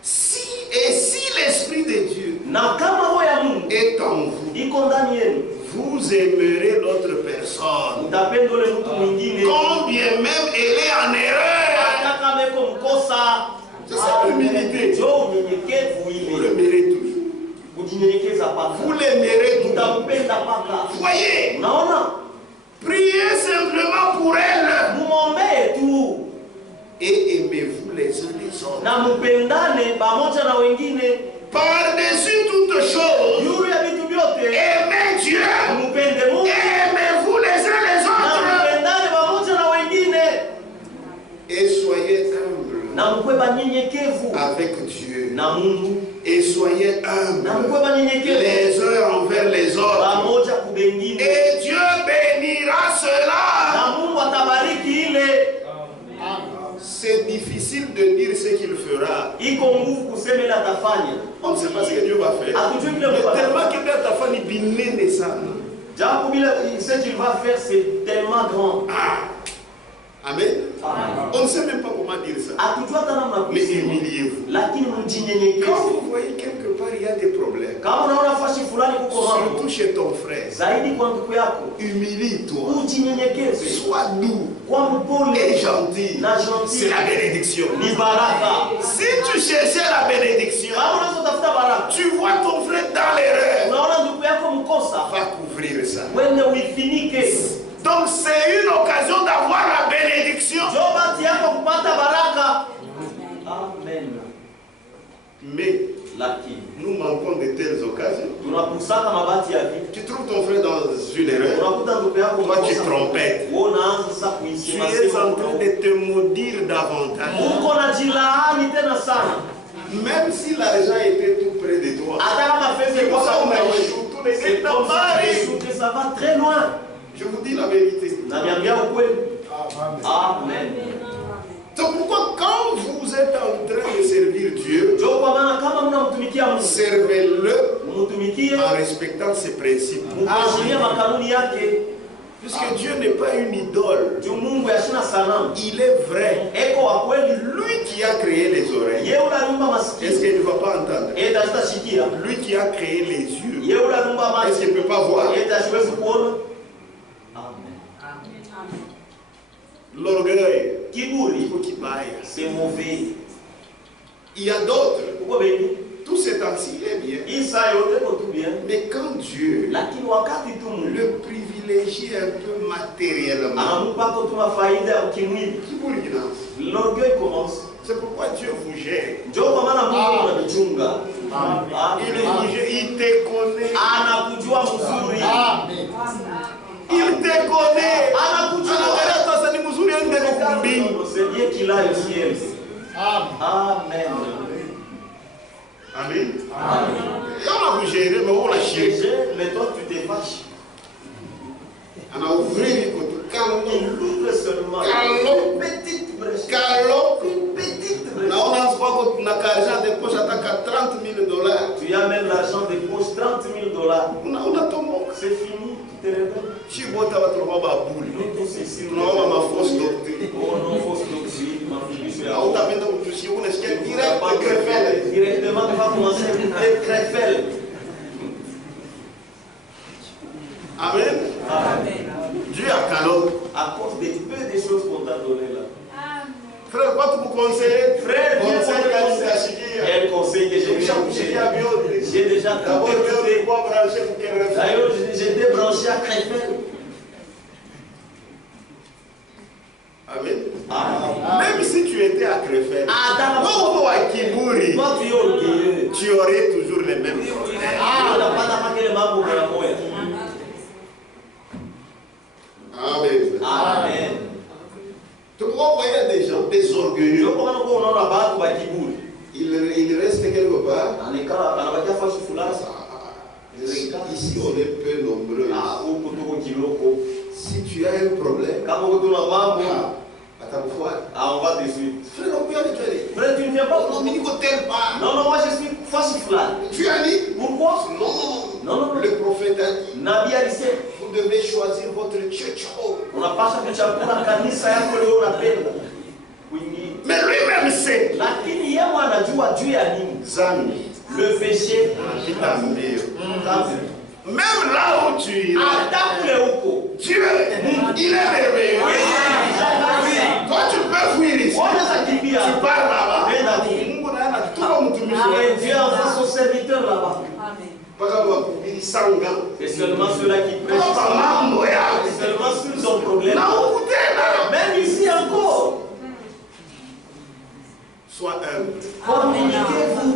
Si l'Esprit de Dieu Na kama roho ya Mungu est en vous, iko ndani yenu, vous aimerez l'autre personne. mtapenda ule mtu mwingine Combien même elle est en erreur. hata kama iko mkosa. C'est ça l'humilité. Jo unyenyekevu Vous ile. l'aimerez toujours. Kujinyenyekeza paka. Vous l'aimerez toujours. Mtampenda paka. Voyez, Unaona? priez simplement pour elle. Muombee tu Et aimez-vous les uns les autres. na mpendane pamoja na wengine. Par-dessus toutes choses, Yule ya vitu vyote aimez Dieu. mpende Mungu Aimez-vous les uns les na autres. mpendane pamoja na wengine Et soyez humbles na mkwe banyenyekevu avec Dieu. na Mungu Et soyez na humbles mkwe banyenyekevu les uns envers les autres. pamoja kubengine Et Dieu bénira cela. na Mungu atabariki ile. C'est difficile de dire ce qu'il fera. Iko nguvu kusema ile atafanya. On ne sait pas ce que Dieu va faire. Hatujui kile Mais Mungu tellement atafanya. qu'il est tafani binene sana. Japo bila ce qu'il va faire c'est tellement grand. Amen. Amen. On ne sait même pas comment dire ça. Hatujui hata namna ya Mais kusema. humiliez-vous. Lakini Quand mjinyenyekeze. vous voyez quelque part il y a des problèmes, Kama unaona fashi fulani kuko mambo surtout chez ton frère, zaidi kwa ndugu yako, humilie-toi. ujinyenyekeze, Sois doux kwa et mpole gentil. na C'est gentil. la bénédiction. Ni baraka. Si tu cherchais la bénédiction, Kama unazotafuta baraka, tu vois ton frère dans l'erreur, unaona ndugu yako mkosa, va couvrir ça. wende uifinike. Donc c'est une occasion d'avoir la bénédiction. Njoo bahati yako kupata baraka. Amen. Mais Lakini nous manquons de telles occasions. tunapusaka mabati ya vitu. Tu trouves ton frère dans une erreur. Unakuta ndugu yako Toi tu mkosa. trompettes. Wewe unaanza sasa Tu kuisema es sema. en train de te maudire davantage. Uko na jilaani tena sana. Même si l'argent était tout près de toi. Hata kama pesa iko Ça, on sawa, a échoué. Tous les c'est gars comme t'en ça marrent. que ça va très loin. Je vous dis la vérité. Naniambia ukweli. Amen. Donc pourquoi quand vous vous êtes en train de servir Dieu, servez-le en respectant ses principes. Puisque Dieu n'est pas une idole. Il est vrai. Lui qui a créé les oreilles. Est-ce qu'il ne va pas entendre? Lui qui a créé les yeux. Est-ce qu'il ne peut pas voir? L'orgueil, c'est mauvais. Il y a d'autres. Tout ce temps-ci, il est bien. Mais quand Dieu le privilégie un peu matériellement, l'orgueil commence. C'est pourquoi Dieu vous gère. Il te connaît. Il te connaît. C'est Dieu qui l'a au ciel. Amen. Amen. On a vous géré, mais on l'a géré. Mais toi, tu te fâches. On a ouvert les côtés. Il ouvre seulement une petite brèche. Une petite brèche. On a l'argent de poche attaque à $30,000. Tu as même l'argent de poche, $30,000. On a ton mot. C'est fini, tu te réveilles. Si vous avez trouvé ma boule, Nous tous ici, nous avons ma fausse doctrine. Oh non, fausse doctrine, ma fiducie. On t'a fait donc si on est directement, tu vas commencer à Krefel. Amen. Amen. Dieu a cadeau. À cause des peu de choses qu'on t'a donné là. Frère, quoi tu vous conseilles? Frère, quel conseil que j'ai déjà écouté. D'ailleurs, j'étais branché à Krefel. Amen. Amen. Même si tu étais à Krefel, tu aurais toujours les mêmes problèmes. Amen. Amen. Tu vois, il y a des gens, des orgueilleux. Ils restent quelque part. Ici, on est peu nombreux. Si tu as un problème, on va te suivre. frère, on peut aller. Frère, tu ne viens pas pour Non, Non, moi je suis Fasifla. tu as dit? Pourquoi? Non. Le prophète a dit, Nabi alisema vous devez choisir votre church home. unapaswa kuchagua kanisa yako leo unapenda kuingia. Mais lui-même sait. Lakini yeye anajua juu ya nini? Zambi. Le péché. Même là où tu es, Dieu, il est réveillé. Toi, tu peux fuir ici. Tu pars là-bas. Dieu envoie son serviteur là-bas. C'est seulement ceux-là qui prêchent. C'est seulement ceux qui ont problème. Même ici encore. Sois humble. Communiquez-vous.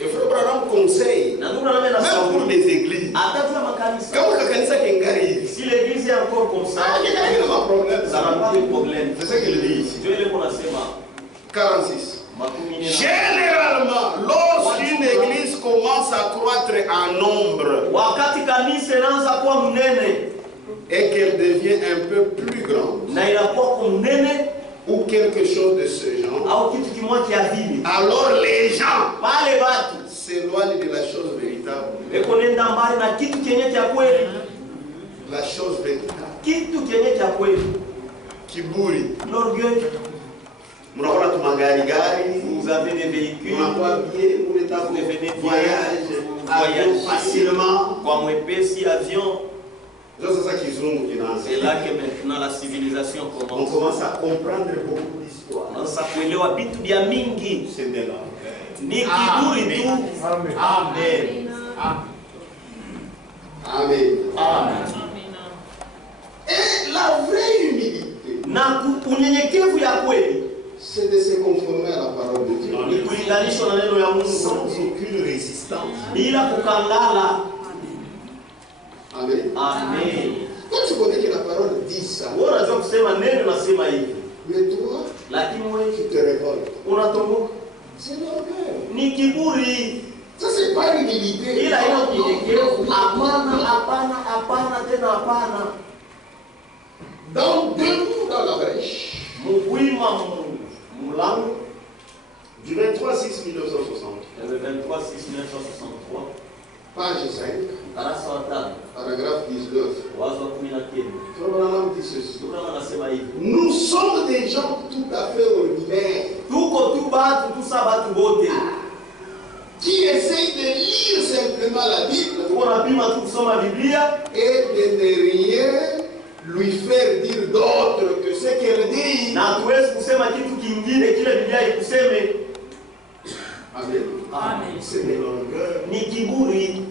Et frère Branham conseille, même pour les églises. Si l'église est encore comme ça, ça n'a pas de problème. C'est ce qu'il dit ici. 46. Généralement, lorsqu'une église commence à croître en nombre et qu'elle devient un peu plus grande, ou quelque chose de ce genre, alors les gens s'éloignent de la chose véritable. La chose véritable. Kiburi. L'orgueil. Vous avez des véhicules, vous devenez voyager facilement, comme épaissi avion. C'est C'est là que maintenant la civilisation on commence. commence à comprendre beaucoup d'histoires. C'est de l'orgueil. Amen. Amen. Et la vraie humilité, c'est de se conformer à la parole de Dieu. Sans aucune résistance. Amen. Amen. Quand tu connais que la parole dit ça, mais toi, tu te révoltes. C'est l'orgueil. Ça, c'est pas l'humilité. Donc, debout dans la brèche. mlango du 23-6 1960. le 23-6 1963 Page 5, darasa wa 5 paragraphe 19. wazo wa 19 Frère Branham dit ceci. Tunaona anasema hivi, Nous sommes des gens tout à fait ordinaires tuko tu batu tu sa batu bote qui essayent de lire simplement la Bible tuko napima tu kusoma Biblia et de ne rien lui faire dire d'autre que ce qu'elle dit. na hatuwezi kusema kitu kingine kile Biblia ikuseme. Amen. Amen. C'est de l'orgueil. Ni kiburi.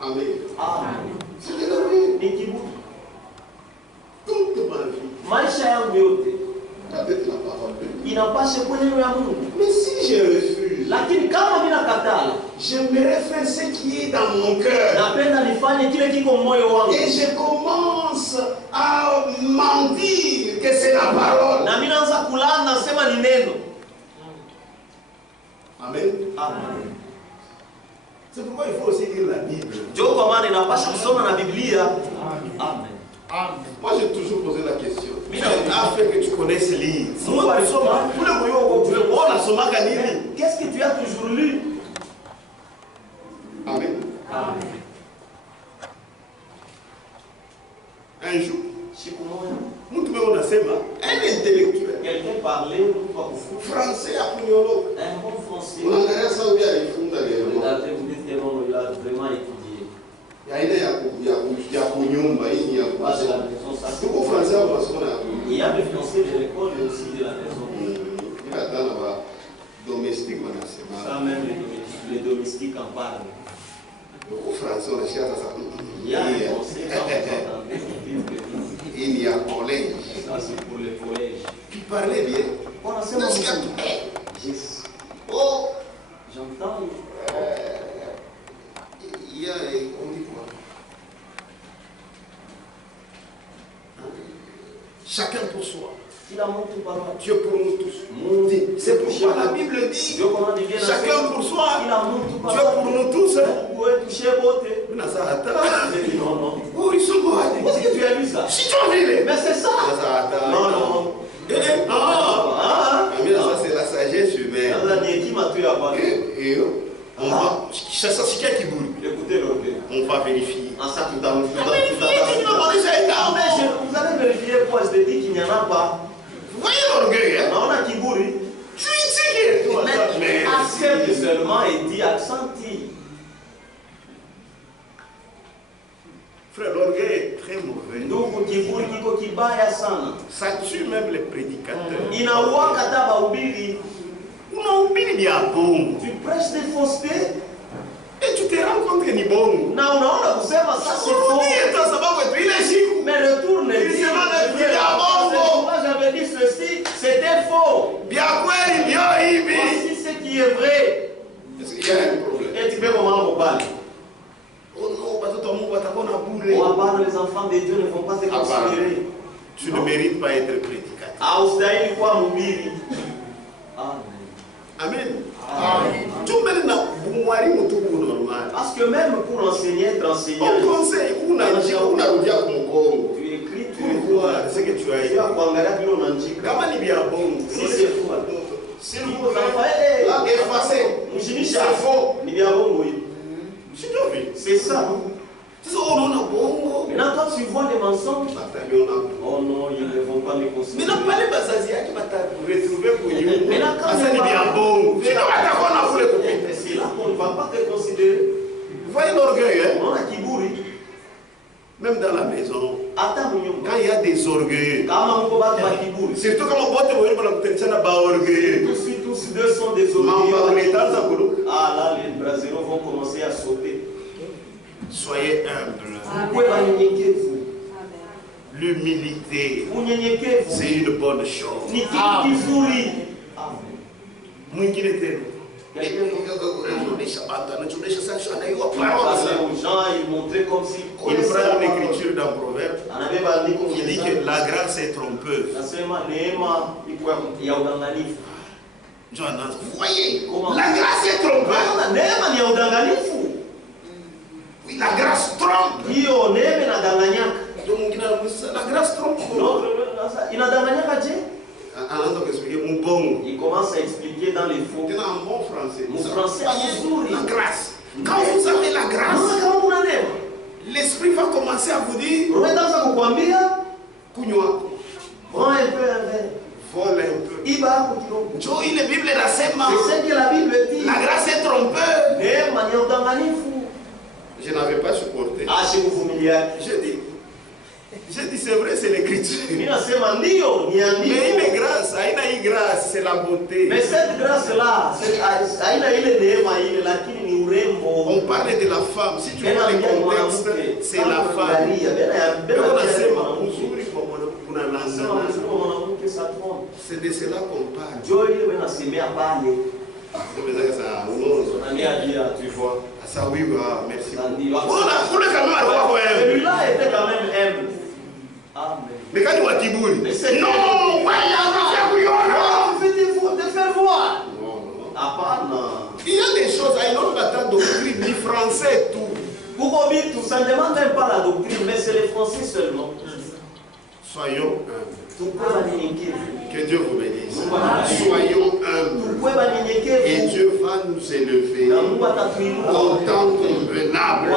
Amen. Amen. C'est de l'orgueil. Ni kiburi. Toute ma vie, Maisha yangu yote avec la parole de Dieu. inapasha kwenye neno ya Mungu, Mais si je refuse, lakini kama mimi nakatala, j'aimerais faire ce qui est dans mon cœur. napenda nifanye kile kiko moyo wangu, Et je commence à mentir que c'est la parole. na mimi naanza kulana, nasema ni neno. Amen. Amen. C'est pourquoi il faut aussi lire la Bible. Ndio kwa maana inapasha kusoma na Biblia. Amen. Moi, j'ai toujours posé la question. Afin que tu connaisses lire. Mungu alisoma kule moyo Amen. Qu'est-ce que tu as toujours lu? Amen. Amen. Un jour, Siku moja mtu mwenye unasema, un intellectuel quelqu'un parlait kwa kufuta français akunyolo. un bon français. Unaangalia sauti alifunga leo. Regardez, vous dites que non, il a vraiment étudié. Aina ya kunyumba hii ya Pas de la kusoma. maison, ça Tuko français au masomo ya il y a des Français de l'école mais aussi de la maison. hata na ba domestique wanasema. Ça même les domestiques en parlent. Tuko français unashika sasa. Il y a des Français quand vous entendez qu'ils disent que Il y a collège. ça c'est pour le collège. Qui parlait bien. On a seulement yes. Oh, J'entends. il y a, on dit quoi? Chacun pour soi. Kila mtu para Dieu pour nous tous. C'est pourquoi la Bible dit Ndio kwa maana Biblia inasema chacun pour soi. kila mtu Dieu para pour nous tous. Mungu wetu shebote. Unazata. Non non. Oh, ils sont quoi? Est-ce que tu as vu ça? Si tu as vu, Mais c'est ça. Unazata. Non non. Ah, mais ça c'est la sagesse humaine. Sasa ni hekima tu ya Bwana. Et on va, ça c'est quelqu'un qui boule. Écoutez l'orgueil. On va vérifier. En ça tout à l'heure. Non, Mais vous allez vérifier quoi? Je te dis qu'il n'y en a pas. vous voyez l'orgueil, hein? Naona kiburi. Je suis insécure, toi. Mais accepte seulement et dit accenti. Frère, l'orgueil est très mauvais. Ndugu, kiburi kiko kibaya sana. Ça tue même les prédicateurs. Inauaka hata mahubiri. Unahubiri vya bongo. Tu prêches des faussetés Et tu te rends compte que ni bongo. na unaona kusema ça c'est faux. Urudie tu sababu tu ile siku. Mais retourne Il dis, se va de dire à bongo. moi j'avais dit ceci, c'était faux. Vya kweli ndio hivi. Voici ce qui est vrai. Est-ce qu'il y a un problème? Et tu peux comment parler? Oh non, watoto wa Mungu watakuwa na bure. On va parler, les enfants de Dieu ne vont pas se considérer. Tu ne mérites pas être prédicateur. Haustahili kuwa mhubiri. Amen. Amen. Amen. Tu mènes na mwalimu tu normal. Parce que même pour enseigner, être enseignant, Au conseil, unarudia kumgongo. tu écris, tu Tu vois ce que tu as tu écrit. vas kuangalia vile unaandika. Kama ni vya bongo. Si c'est faux. S'il Ni vous plaît. Rafael, Là, effacez. mshimisha. C'est faux. Ni vya bongo hivi. Si tu as vu. C'est ça. Sasa unaona bongo. Maintenant, quand tu vois les mensonges, Bataliona. oh non, ils ne vont pas me considérer. Mina pale bazazi yake bataretrouver kwenye. Maintenant, quand Sasa ni vya bongo. Sio watakuwa na kule kupita. c'est là qu'on ne va pas te considérer. Vous voyez l'orgueil, hein? On a kiburi. Même dans la maison, Hata mnyumba. quand il y a des orgueilleux, Kama mko watu wa kiburi. surtout kama wote wawili wanakutanishana ba orgueilleux. Tous deux sont des Mambo orgueilleux. unaanza kuruka. Ah là, les Brasileaux vont commencer à sauter. Soyez humbles. Vous pouvez wanyenyekevu. L'humilité, Unyenyekevu c'est une bonne chose. ni kitu kizuri. Amen. Mwingine tena. Quelqu'un Anaonyesha bantu, anaonyesha sasa anaiwa parlait parole. aux gens, il montrait comme si Il prend l'écriture dans Proverbe. anabeba andiko Il dit que la grâce est trompeuse. nasema neema iko ya udanganyifu. John anaanza, vous voyez, Comment? la grâce est trompeuse. Unaona neema ni ya udanganyifu. Oui, la grâce trompe. Hiyo neema inadanganyaka. Ndio mwingine anamuuliza, la grâce trompe. No, sasa inadanganyaka je? Il commence à expliquer dans les faux. En bon français. Mon français est sourd. La grâce. Quand vous avez la grâce, l'esprit va commencer à vous dire prends un peu un verre. vole un peu. Njoo ile Biblia inasema C'est ce que la Bible dit. la grâce est trompeuse. Neema ni udanganyifu. Je n'avais pas supporté. Asikuvumilia. J'ai dit c'est vrai, c'est l'écriture. Mimi nasema ndio, ni andiko. Mais une grâce, haina hii grâce, c'est la beauté. Mais cette grâce là, haina ile neema ile lakini ni urembo. On parlait de la femme, si tu vois le contexte, c'est la femme. C'est de cela qu'on parle. Tu vois. Ah ça oui, merci. Celui-là était quand même humble. Amen. Mais quand tu vois Tibouli, Non, de faire voir. il y a des choses, il y a une autre doctrine, ni français tout. Pourquoi tout ça ne demande même pas la doctrine, mais c'est les français seulement. Soyons humbles. Que Dieu vous bénisse. Soyons humbles. Et Dieu va nous élever en temps convenable.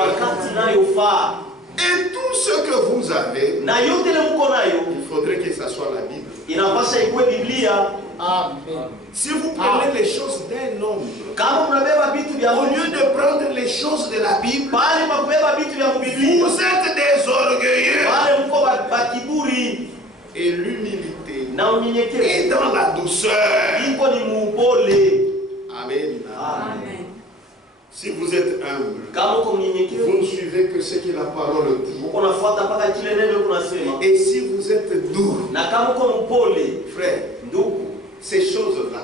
Et tout ce que vous avez, il faudrait que ça soit la Bible. Si vous prenez les choses d'un homme, au lieu de prendre les choses de la Bible, vous êtes des orgueilleux. Et l'humilité est dans la douceur. Amen. Amen. Si vous êtes humble, vous ne suivez que ce que la parole dit. Et si vous êtes doux, frère, ces choses-là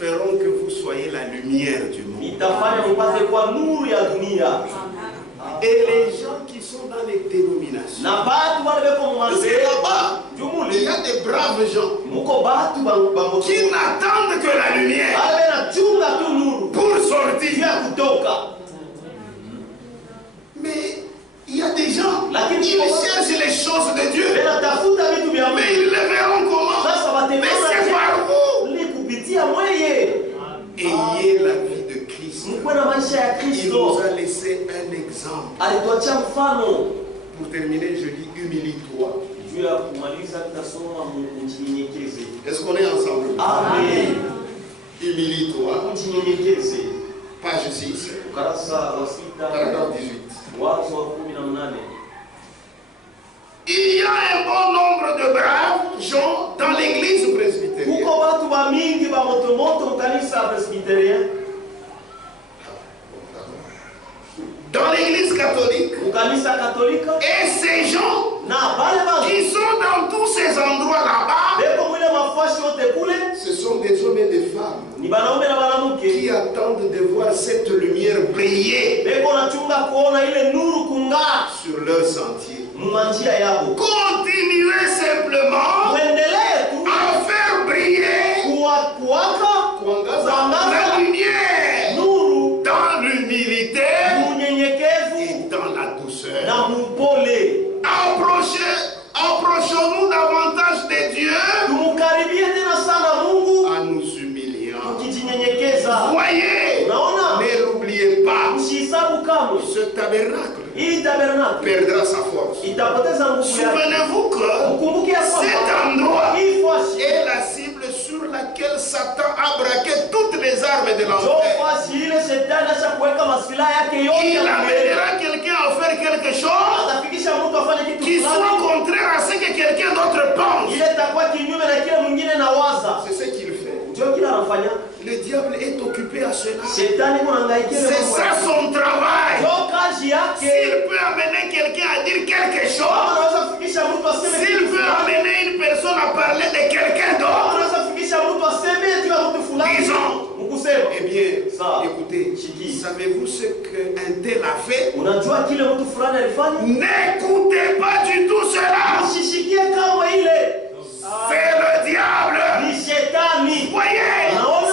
feront que vous soyez la lumière du monde. Et les gens qui sont dans les dénominations, parce que là-bas, il y a des braves gens qui n'attendent que la lumière pour sortir. Mais il y a des gens qui cherchent les choses de Dieu, mais ils les verront comment? Mais c'est par vous. Ayez la vie de Christ. Il nous a laissé un exemple. Pour terminer, je dis humilie-toi. Est-ce qu'on est ensemble? Amen. Humilie-toi. Page 6. Paragraphe 18. Il y a un bon nombre de braves gens dans l'église presbytérienne. Dans l'église catholique. Et ces gens qui sont dans tous ces endroits là-bas, ce sont des hommes et des femmes qui attendent de voir cette lumière briller sur leur sentier. Continuez simplement à faire briller la lumière dans l'humilité et dans la douceur. Approchons-nous davantage de Dieu en nous humiliant. Voyez, ne l'oubliez pas, ce tabernacle perdra sa force. Souvenez-vous que cet endroit est la cible sur laquelle Satan a braqué toutes les armes de l'enfer. Il amènera quelqu'un à faire quelque chose qui soit contraire à ce que quelqu'un d'autre pense. C'est ce qu'il fait. Le diable est occupé à cela. C'est ça son travail. S'il peut amener quelqu'un à dire quelque chose, s'il peut amener une personne à parler de quelqu'un d'autre, disons, eh bien, écoutez, savez-vous ce qu'un tel a fait? N'écoutez pas du tout cela. C'est le diable. Voyez,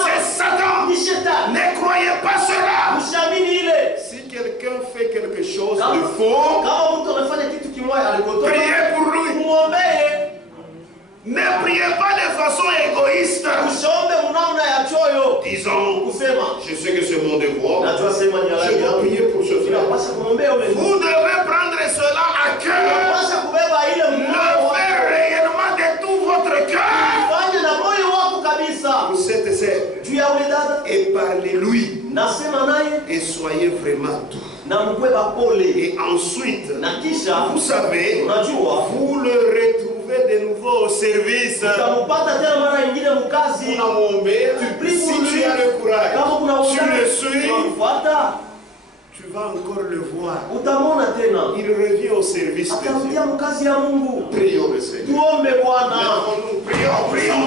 c'est Satan. Ne croyez pas cela. Si quelqu'un fait quelque chose de faux, priez pour lui. Ne priez pas de façon égoïste. Disons, je sais que c'est mon devoir. Je dois prier pour ce frère. vous devez prendre cela à cœur. Le faire réellement de tout votre cœur. Pour cette sœur. Et parlez-lui. Et soyez vraiment doux. Et ensuite, vous savez, vous le retrouvez de nouveau au service. Si tu as le courage, tu le suis, tu vas encore le voir. Il revient au service de Dieu. Prions le Seigneur. Prions, prions.